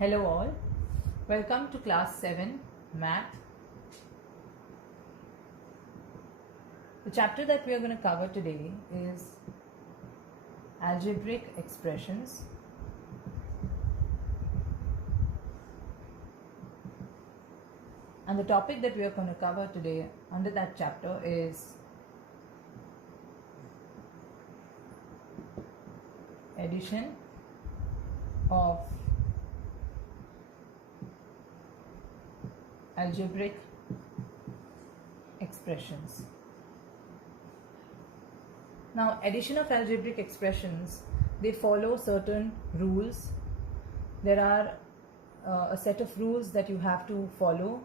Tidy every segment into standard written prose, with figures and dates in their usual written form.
Hello all, welcome to class 7 math. The chapter that we are going to cover today is algebraic expressions. And the topic that we are going to cover today under that chapter is addition of algebraic expressions. Now, addition of algebraic expressions, they follow certain rules. There are a set of rules that you have to follow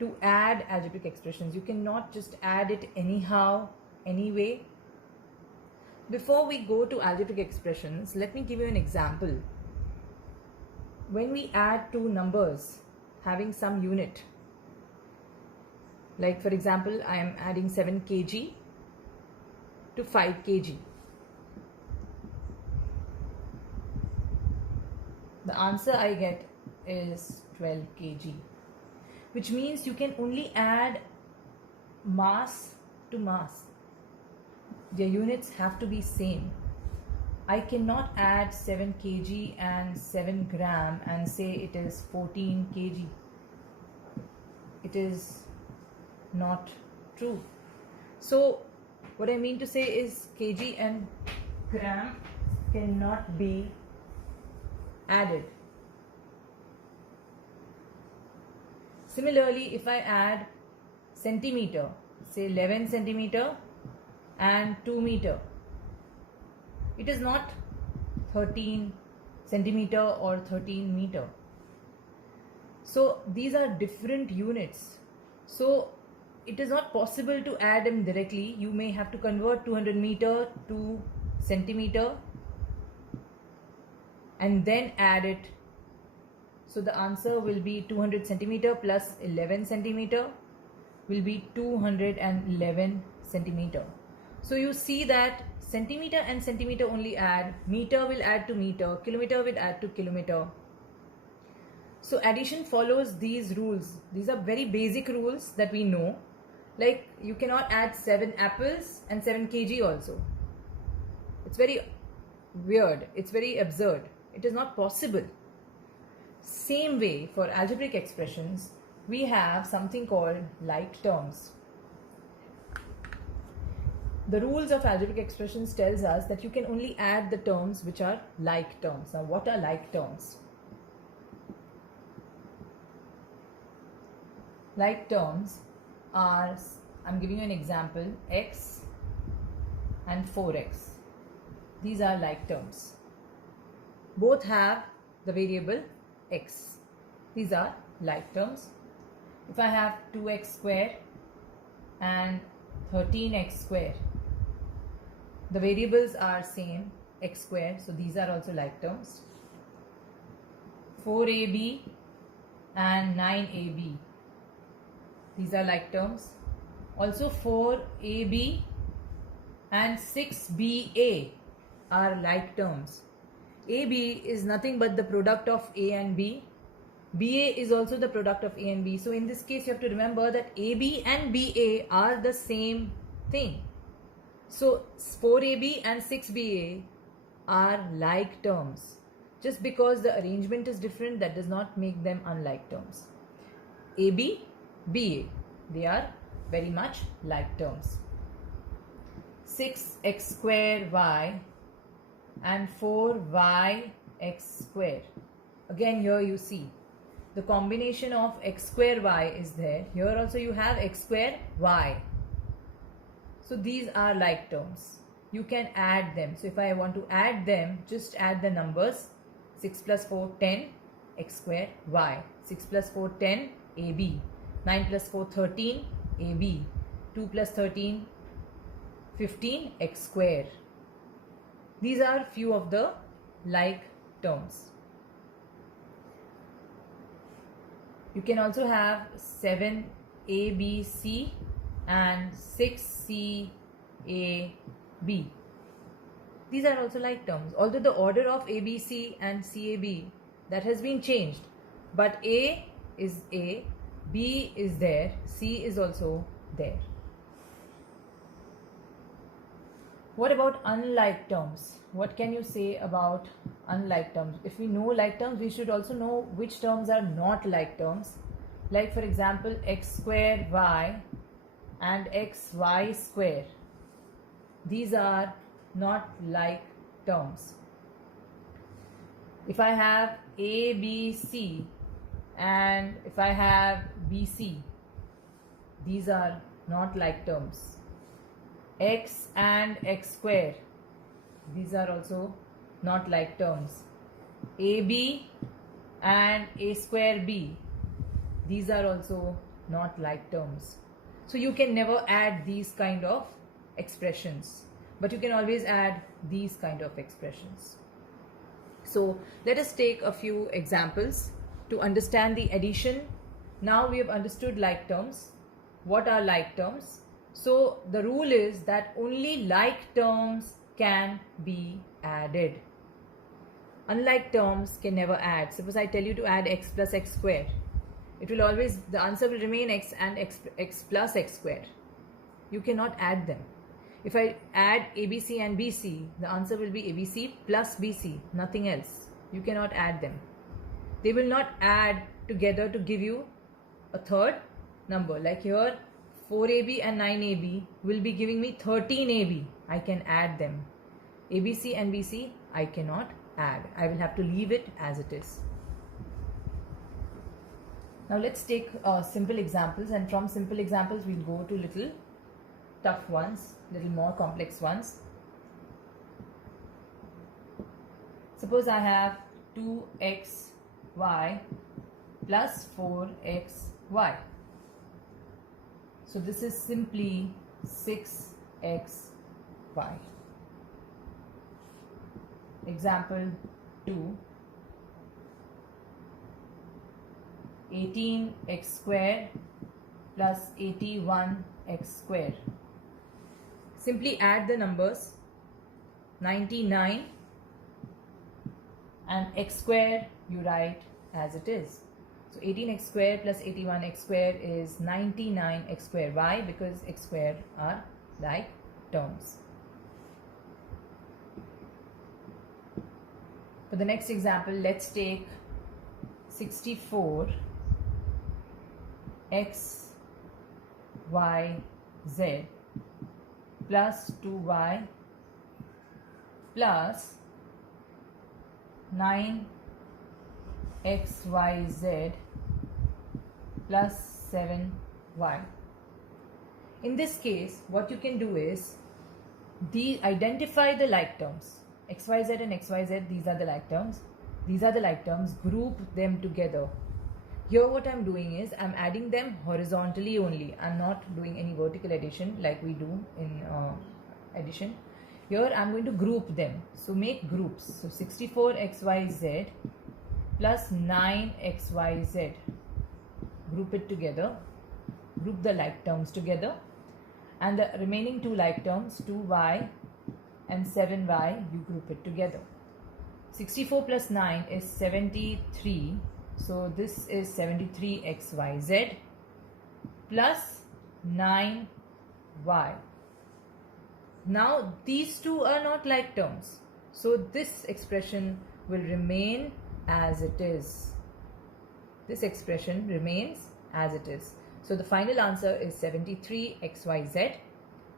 to add algebraic expressions. You cannot just add it anyhow, anyway. Before we go to algebraic expressions, let me give you an example. When we add two numbers having some unit, like for example, I am adding 7 kg to 5 kg. The answer I get is 12 kg, which means you can only add mass to mass. Their units have to be same. I cannot add 7 kg and 7 gram and say it is 14 kg. It is not true. So what I mean to say is kg and gram cannot be added. Similarly, if I add centimeter, say 11 centimeter and 2 meter, it is not 13 centimeter or 13 meter. So these are different units. So it is not possible to add them directly. You may have to convert 200 meter to centimeter and then add it. So the answer will be 200 centimeter plus 11 centimeter will be 211 centimeter. So you see that centimeter and centimeter only add, meter will add to meter, kilometer will add to kilometer. So addition follows these rules. These are very basic rules that we know. Like you cannot add 7 apples and 7 kg also. It's very weird. It's very absurd. It is not possible. Same way for algebraic expressions, we have something called like terms. The rules of algebraic expressions tells us that you can only add the terms which are like terms. Now what are like terms? Like terms are, I'm giving you an example, x and 4x. These are like terms. Both have the variable x. These are like terms. If I have 2x square and 13x square, the variables are same, x square, so these are also like terms. 4ab and 9ab, these are like terms. Also 4ab and 6ba are like terms. AB is nothing but the product of A and B. BA is also the product of A and B. So in this case you have to remember that AB and BA are the same thing. So 4AB and 6BA are like terms. Just because the arrangement is different, that does not make them unlike terms. AB, BA, they are very much like terms. 6x square y and 4yx square. Again here you see the combination of x square y is there. Here also you have x square y. So these are like terms. You can add them. So if I want to add them, just add the numbers. 6 plus 4, 10, x square y. 6 plus 4, 10, ab. 9 plus 4, 13, ab. 2 plus 13, 15, x square. These are few of the like terms. You can also have 7abc and 6cab. These are also like terms. Although the order of ABC and CAB, that has been changed, but A is A, B is there, C is also there. What about unlike terms? What can you say about unlike terms? If we know like terms, we should also know which terms are not like terms. Like for example, x square y and xy square. These are not like terms. If I have A, B, C and if I have B, C, these are not like terms. X and x square, these are also not like terms. AB and a square b, these are also not like terms. So you can never add these kind of expressions, but you can always add these kind of expressions. So let us take a few examples to understand the addition. Now we have understood like terms. What are like terms? So the rule is that only like terms can be added. Unlike terms can never add. Suppose I tell you to add x plus x square. It will always, the answer will remain x and x plus x square. You cannot add them. If I add ABC and BC, the answer will be ABC plus BC, nothing else. You cannot add them. They will not add together to give you a third number. Like here, 4AB and 9AB will be giving me 13AB. I can add them. ABC and BC, I cannot add. I will have to leave it as it is. Now let's take simple examples, and from simple examples we'll go to little tough ones, little more complex ones. Suppose I have 2xy plus 4xy. So this is simply 6xy. Example 2. 18x square plus 81x square. Simply add the numbers 99 and x square you write as it is. So 18x square plus 81x square is 99x square. Why? Because x square are like terms. For the next example, let's take 64 x y z plus 2y plus 9 xyz plus 7y. In this case, what you can do is identify the like terms. XYZ and XYZ, these are the like terms. These are the like terms. Group them together. Here what I'm doing is I'm adding them horizontally only. I'm not doing any vertical addition like we do in addition. Here I'm going to group them. So make groups. So 64xyz plus 9xyz. Group it together. Group the like terms together. And the remaining two like terms, 2y and 7y, you group it together. 64 plus 9 is 73. So this is 73xyz plus 9y. Now these two are not like terms. So this expression will remain as it is. This expression remains as it is. So the final answer is 73xyz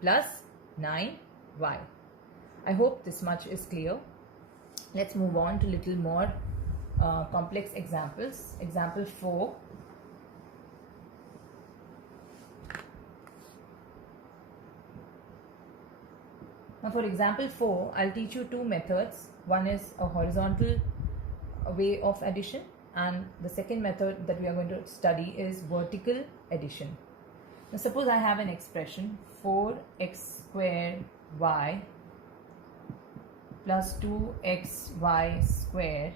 plus 9y. I hope this much is clear. Let's move on to little more complex examples. Example 4. Now for example 4, I'll teach you two methods. One is a horizontal way of addition, and the second method that we are going to study is vertical addition. Now suppose I have an expression 4x squared y plus 2xy square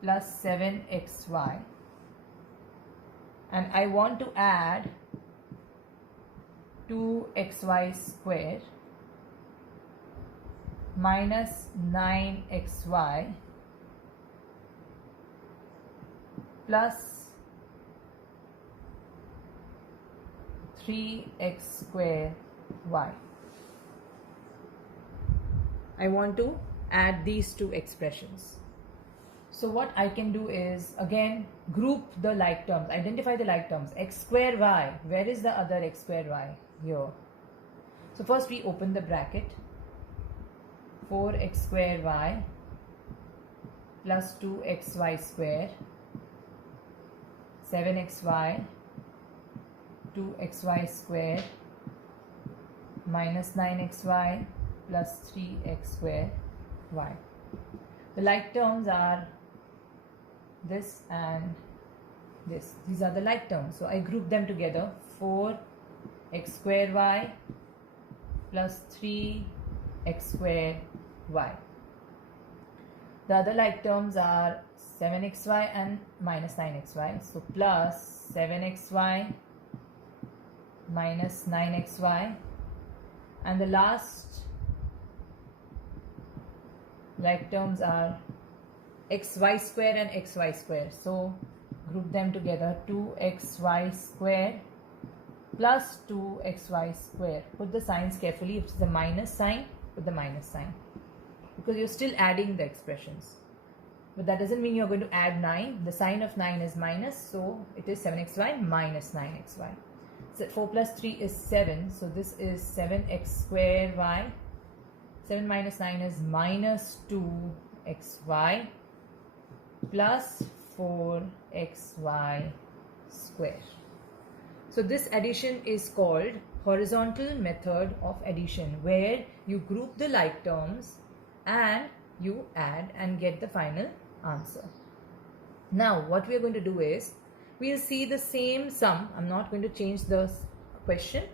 plus 7xy, and I want to add 2xy square minus 9xy plus 3x square y. I want to add these two expressions. So what I can do is again group the like terms, identify the like terms. X square y, where is the other x square y? Here. So first we open the bracket. 4x square y plus 2xy square, 7xy, 2xy square minus 9xy plus 3x square y. The like terms are this and this. These are the like terms. So I group them together. 4x square y plus 3x square y. The other like terms are 7xy and minus 9xy. So plus 7xy minus 9xy. And the last like terms are xy square and xy square. So group them together. 2xy square plus 2xy square. Put the signs carefully. If it's the minus sign, put the minus sign, because you're still adding the expressions. But that doesn't mean you're going to add 9. The sign of 9 is minus, so it is 7xy minus 9xy. So 4 plus 3 is 7, so this is 7x square y. 7 minus 9 is minus 2xy plus 4xy square. So this addition is called horizontal method of addition, where you group the like terms and you add and get the final answer. Now what we are going to do is, we'll see the same sum. I'm not going to change the question,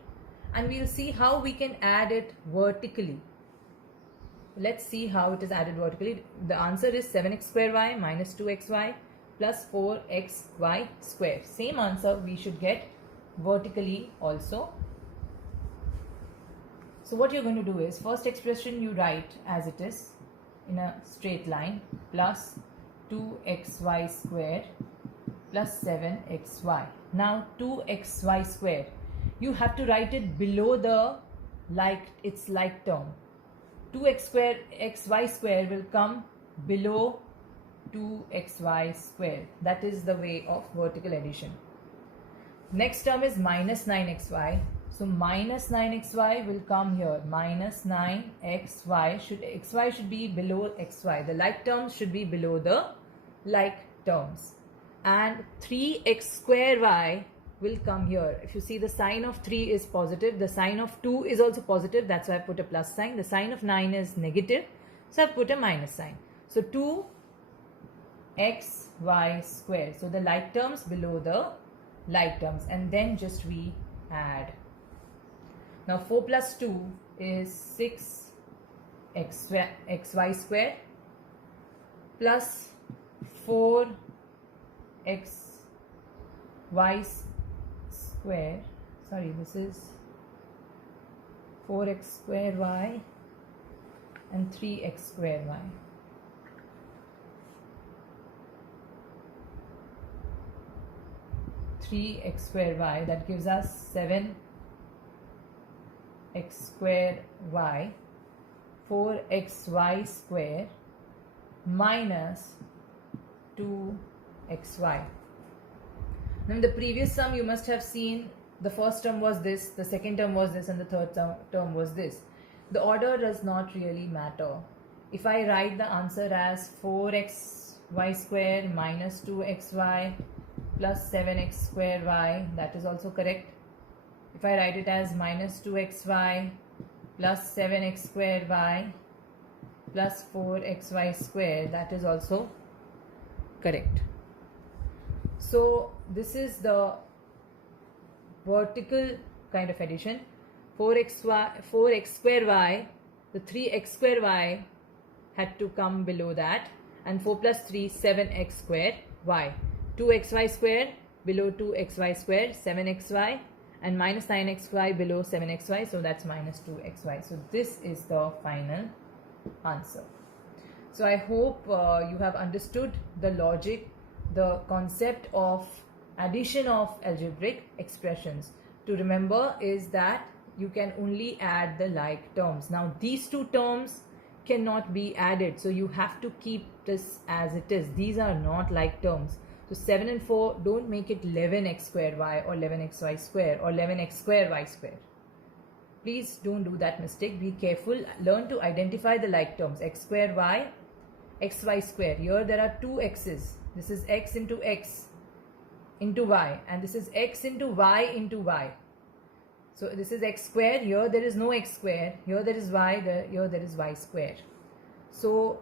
and we'll see how we can add it vertically. Let's see how it is added vertically. The answer is 7x square y minus 2xy plus 4xy square. Same answer we should get vertically also. So what you're going to do is, first expression you write as it is in a straight line, plus 2xy square plus 7xy. Now 2xy square, you have to write it below the its like term. 2x square xy square will come below 2xy square. That is the way of vertical addition. Next term is minus 9xy. So minus 9xy will come here. Minus 9xy, xy should be below xy. The like terms should be below the like terms. And 3x square y will come here. If you see, the sign of 3 is positive. The sign of 2 is also positive. That's why I put a plus sign. The sign of 9 is negative. So I put a minus sign. So 2xy square. So the like terms below the like terms. And then just we add. Now 4 plus 2 is 6xy square plus 4xy square. Sorry, this is 4x square y and 3x square y. X square y, that gives us 7x square y, 4xy square minus 2xy. Now in the previous sum you must have seen the first term was this, the second term was this, and the third term was this. The order does not really matter. If I write the answer as 4xy square minus 2xy plus 7x square y, that is also correct. If I write it as minus 2xy plus 7x square y plus 4xy square, that is also correct. So this is the vertical kind of addition. 4x square y, the 3x square y had to come below that, and 4 plus 3, 7x square y. 2xy square below 2xy square, 7xy, and minus 9xy below 7xy, so that's minus 2xy. So this is the final answer. So I hope you have understood the logic the concept of addition of algebraic expressions. To remember is that you can only add the like terms. Now these two terms cannot be added, so you have to keep this as it is. These are not like terms. So 7 and 4, don't make it 11x squared y or 11xy square or 11x square y square. Please don't do that mistake. Be careful. Learn to identify the like terms. X square y, xy square. Here there are two x's. This is x into x into y, and this is x into y into y. So this is x square. Here there is no x square. Here there is y. Here there is y square. So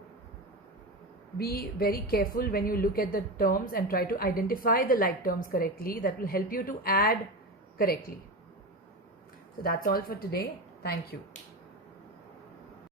be very careful when you look at the terms and try to identify the like terms correctly. That will help you to add correctly. So that's all for today. Thank you.